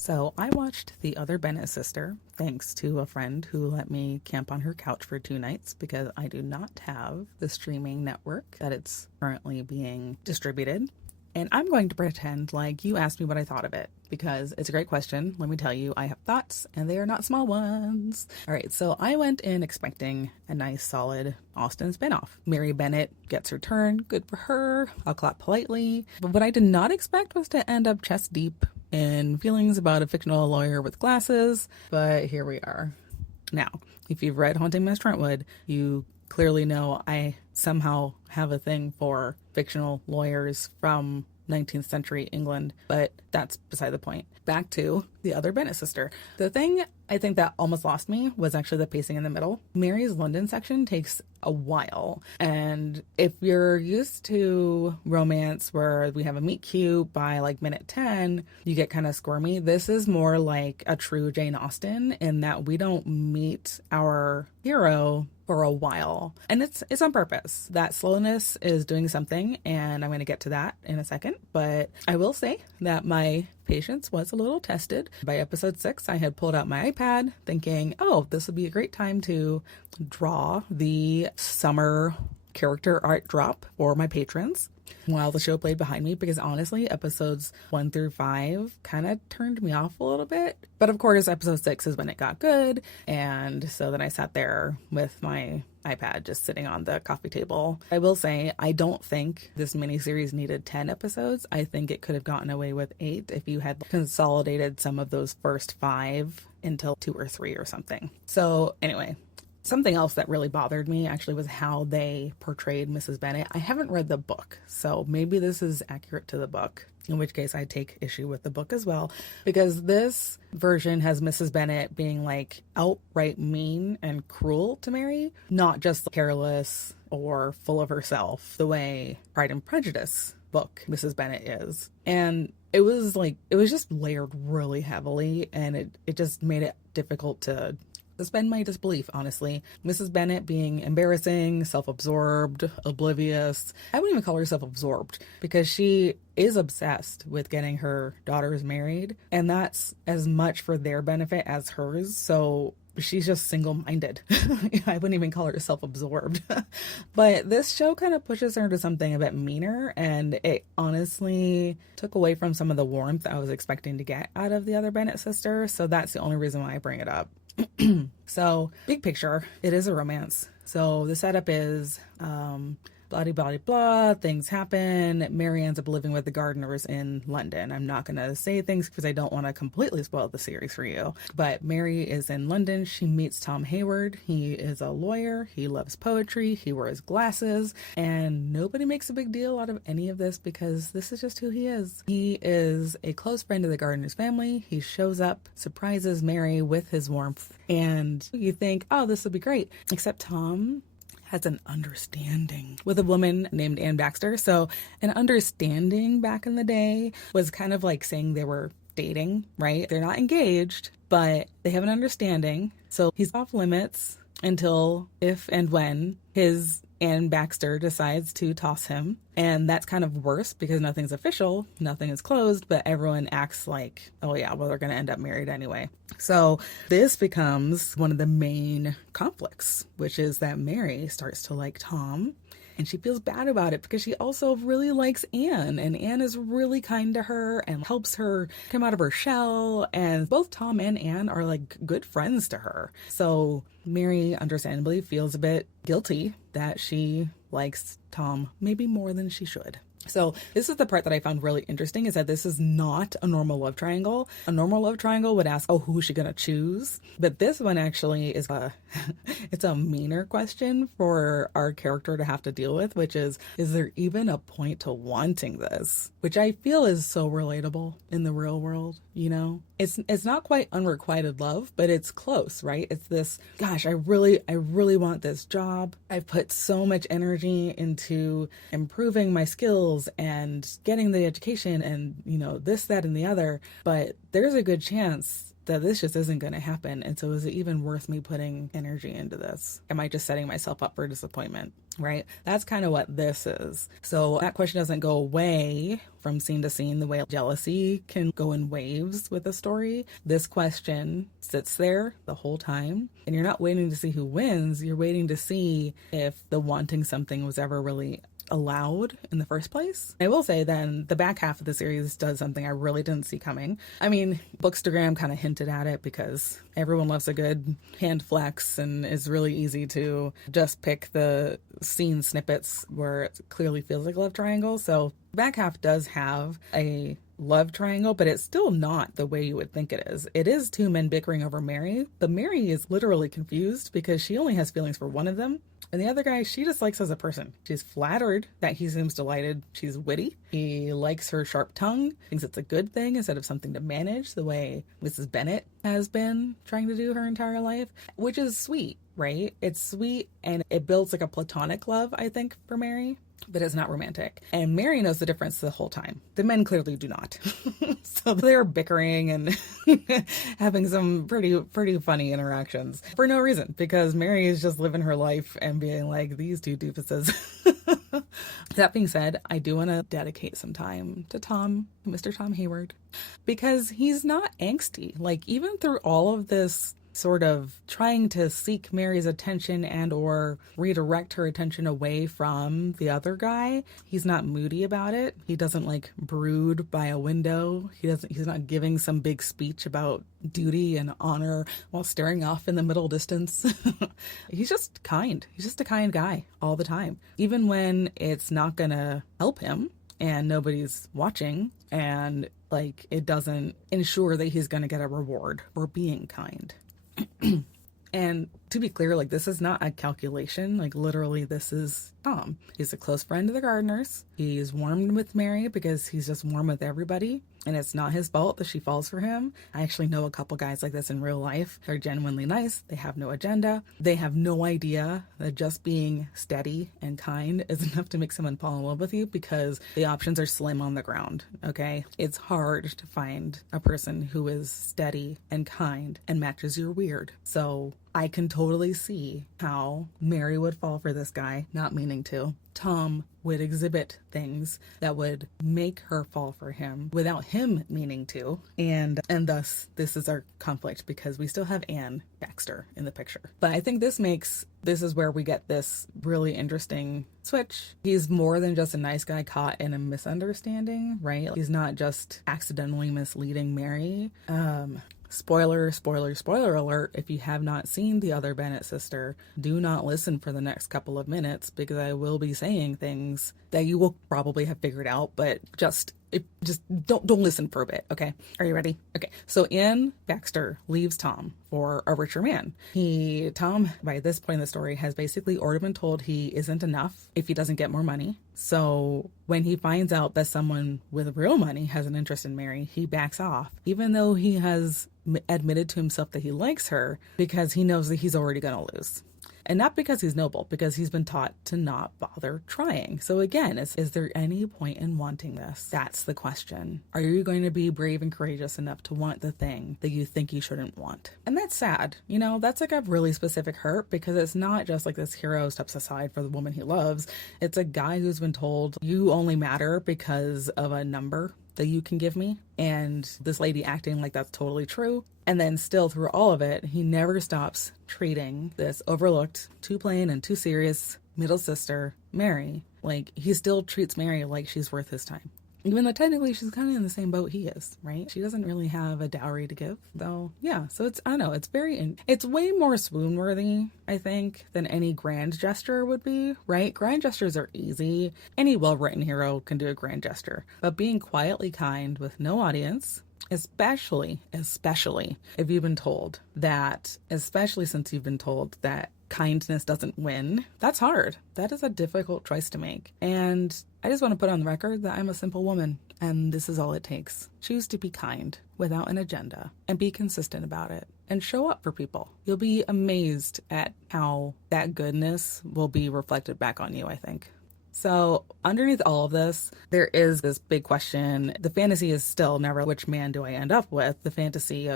So I watched The Other Bennet Sister thanks to a friend who let me camp on her couch for 2 nights because I do not have the streaming network that it's currently being distributed. And I'm going to pretend like you asked me what I thought of it because it's a great question. Let me tell you, I have thoughts and they are not small ones. All right, so I went in expecting a nice, solid Austen spinoff. Mary Bennet gets her turn. Good for her. I'll clap politely. But what I did not expect was to end up chest deep in feelings about a fictional lawyer with glasses. But here we are. Now, if you've read Haunting Miss Trentwood, you clearly know I somehow have a thing for fictional lawyers from 19th century England, but that's beside the point. Back to The Other Bennet Sister. The thing I think that almost lost me was actually the pacing in the middle. Mary's London section takes a while, and if you're used to romance where we have a meet cute by like minute 10, you get kind of squirmy. This is more like a true Jane Austen in that we don't meet our hero for a while, and it's on purpose. That slowness is doing something, and I'm going to get to that in a second. But I will say that my patience was a little tested. By episode 6, I had pulled out my iPad thinking, oh, this would be a great time to draw the summer character art drop for my patrons while the show played behind me, because honestly, episodes 1 through 5 kind of turned me off a little bit. But of course, episode 6 is when it got good. And so then I sat there with my iPad just sitting on the coffee table. I will say, I don't think this miniseries needed 10 episodes. I think it could have gotten away with 8 if you had consolidated some of those first 5 into 2 or 3 or something. So anyway, something else that really bothered me actually was how they portrayed Mrs. Bennet. I haven't read the book, so maybe this is accurate to the book, in which case I take issue with the book as well, because this version has Mrs. Bennet being like outright mean and cruel to Mary, not just careless or full of herself the way Pride and Prejudice book Mrs. Bennet is. And it was just layered really heavily, and it just made it difficult to suspend my disbelief, honestly. Mrs. Bennet being embarrassing, self-absorbed, oblivious. I wouldn't even call her self-absorbed because she is obsessed with getting her daughters married, and that's as much for their benefit as hers. So she's just single-minded. I wouldn't even call her self-absorbed. But this show kind of pushes her into something a bit meaner, and it honestly took away from some of the warmth I was expecting to get out of The Other Bennet Sister. So that's the only reason why I bring it up. So, big picture, it is a romance. So the setup is blah, blah, blah, blah, things happen. Mary ends up living with the Gardeners in London. I'm not going to say things because I don't want to completely spoil the series for you. But Mary is in London. She meets Tom Hayward. He is a lawyer. He loves poetry. He wears glasses. And nobody makes a big deal out of any of this because this is just who he is. He is a close friend of the Gardeners family. He shows up, surprises Mary with his warmth. And you think, oh, this will be great. Except Tom has an understanding with a woman named Anne Baxter. So an understanding back in the day was kind of like saying they were dating, right? They're not engaged, but they have an understanding. So he's off limits until if and when his Anne Baxter decides to toss him. And that's kind of worse because nothing's official, nothing is closed, but everyone acts like, oh yeah, well, they're going to end up married anyway. So this becomes one of the main conflicts, which is that Mary starts to like Tom. And she feels bad about it because she also really likes Anne. And Anne is really kind to her and helps her come out of her shell. And both Tom and Anne are like good friends to her. So Mary understandably feels a bit guilty that she likes Tom maybe more than she should. So this is the part that I found really interesting, is that this is not a normal love triangle. A normal love triangle would ask, oh, who's she gonna choose? But this one actually is it's a meaner question for our character to have to deal with, which is there even a point to wanting this? Which I feel is so relatable in the real world, you know? It's not quite unrequited love, but it's close, right? It's this, gosh, I really want this job. I've put so much energy into improving my skills schools and getting the education and, this, that, and the other. But there's a good chance that this just isn't going to happen. And so is it even worth me putting energy into this? Am I just setting myself up for disappointment? Right? That's kind of what this is. So that question doesn't go away from scene to scene the way jealousy can go in waves with a story. This question sits there the whole time, and you're not waiting to see who wins. You're waiting to see if the wanting something was ever really allowed in the first place. I will say then the back half of the series does something I really didn't see coming. I mean, Bookstagram kind of hinted at it because everyone loves a good hand flex, and it's really easy to just pick the scene snippets where it clearly feels like a love triangle. So back half does have a love triangle, but it's still not the way you would think it is. It is two men bickering over Mary, but Mary is literally confused because she only has feelings for one of them. And the other guy, she just likes as a person. She's flattered that he seems delighted. She's witty. He likes her sharp tongue, thinks it's a good thing instead of something to manage the way Mrs. Bennet has been trying to do her entire life, which is sweet, right? It's sweet, and it builds like a platonic love, I think, for Mary, but it's not romantic. And Mary knows the difference the whole time. The men clearly do not. So they're bickering and having some pretty funny interactions for no reason, because Mary is just living her life and being like, these two doofuses. That being said, I do want to dedicate some time to Tom, Mr. Tom Hayward, because he's not angsty. Like, even through all of this sort of trying to seek Mary's attention and or redirect her attention away from the other guy, he's not moody about it. He doesn't like brood by a window. He's not giving some big speech about duty and honor while staring off in the middle distance. He's just kind. He's just a kind guy all the time. Even when it's not gonna help him and nobody's watching, and like it doesn't ensure that he's gonna get a reward for being kind. And to be clear, like, this is not a calculation. Like, literally, this is Tom. He's a close friend of the gardeners. He's warmed with Mary because he's just warm with everybody. And it's not his fault that she falls for him. I actually know a couple guys like this in real life. They're genuinely nice. They have no agenda. They have no idea that just being steady and kind is enough to make someone fall in love with you, because the options are slim on the ground, okay? It's hard to find a person who is steady and kind and matches your weird. So I can totally see how Mary would fall for this guy, not meaning to. Tom would exhibit things that would make her fall for him without him meaning to. And thus, this is our conflict, because we still have Anne Baxter in the picture. But I think this is where we get this really interesting switch. He's more than just a nice guy caught in a misunderstanding, right? He's not just accidentally misleading Mary. Spoiler alert, if you have not seen The Other Bennet Sister, do not listen for the next couple of minutes, because I will be saying things that you will probably have figured out, but just don't listen for a bit, okay? Are you ready? Okay, so Anne Baxter leaves Tom for a richer man. Tom, by this point in the story, has basically already been told he isn't enough if he doesn't get more money. So when he finds out that someone with real money has an interest in Mary, he backs off, even though he has admitted to himself that he likes her, because he knows that he's already going to lose. And not because he's noble, because he's been taught to not bother trying. So again, is there any point in wanting this? That's the question. Are you going to be brave and courageous enough to want the thing that you think you shouldn't want? And that's sad. That's like a really specific hurt, because it's not just like this hero steps aside for the woman he loves. It's a guy who's been told, you only matter because of a number that you can give me. And this lady acting like that's totally true. And then still through all of it, he never stops treating this overlooked, too plain and too serious middle sister, Mary, like he still treats Mary like she's worth his time. Even though technically she's kind of in the same boat he is, right? She doesn't really have a dowry to give, though. Yeah, so I don't know, it's way more swoon-worthy, I think, than any grand gesture would be, right? Grand gestures are easy. Any well-written hero can do a grand gesture. But being quietly kind with no audience, especially if you've been told that, especially since you've been told that kindness doesn't win, that's hard. That is a difficult choice to make. And I just want to put on the record that I'm a simple woman, and this is all it takes. Choose to be kind without an agenda, and be consistent about it, and show up for people. You'll be amazed at how that goodness will be reflected back on you, I think. So, underneath all of this, there is this big question. The fantasy is still never which man do I end up with? The fantasy,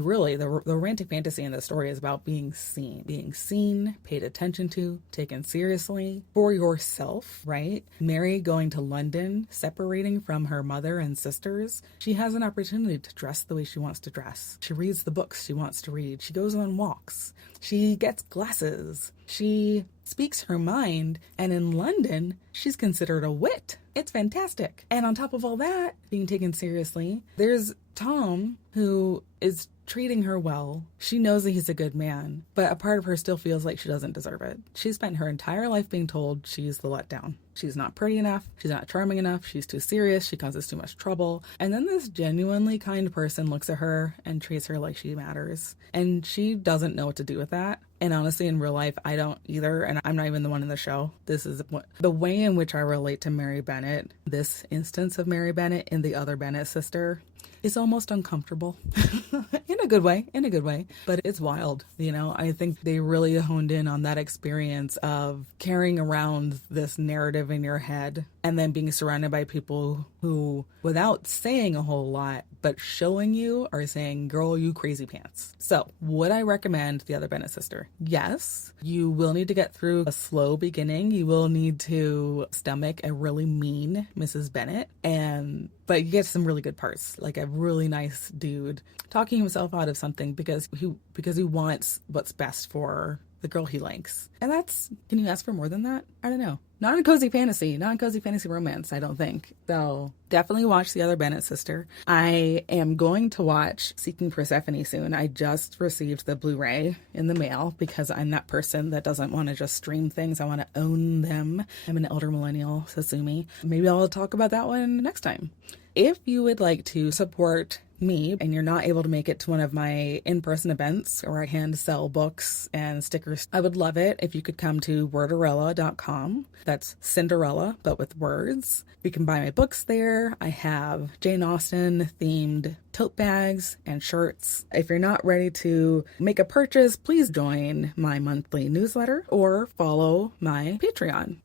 really, the romantic fantasy in the story is about being seen, paid attention to, taken seriously for yourself, right? Mary going to London, separating from her mother and sisters. She has an opportunity to dress the way she wants to dress. She reads the books she wants to read. She goes on walks. She gets glasses. She speaks her mind, and in London, she's considered a wit. It's fantastic. And on top of all that, being taken seriously, there's Tom, who is treating her well. She knows that he's a good man, but a part of her still feels like she doesn't deserve it. She spent her entire life being told she's the letdown. She's not pretty enough. She's not charming enough. She's too serious. She causes too much trouble. And then this genuinely kind person looks at her and treats her like she matters. And she doesn't know what to do with that. And honestly, in real life, I don't either. And I'm not even the one in the show. This is the way in which I relate to Mary Bennet. This instance of Mary Bennet in the Other Bennet Sister is almost uncomfortable in a good way, but it's wild. I think they really honed in on that experience of carrying around this narrative in your head and then being surrounded by people who, without saying a whole lot, but showing you, are saying, girl, you crazy pants. So would I recommend The Other Bennet Sister? Yes. You will need to get through a slow beginning. You will need to stomach a really mean Mrs. Bennet, but you get some really good parts, like a really nice dude talking himself out of something because he wants what's best for the girl he likes. And can you ask for more than that? I don't know. Not a cozy fantasy romance, I don't think. So definitely watch The Other Bennet Sister. I am going to watch Seeking Persephone soon. I just received the Blu-ray in the mail because I'm that person that doesn't want to just stream things. I want to own them. I'm an elder millennial, so sue me. Maybe I'll talk about that one next time. If you would like to support me and you're not able to make it to one of my in-person events where I hand sell books and stickers, I would love it if you could come to worderella.com. That's Cinderella, but with words. You can buy my books there. I have Jane Austen themed tote bags and shirts. If you're not ready to make a purchase, please join my monthly newsletter or follow my Patreon.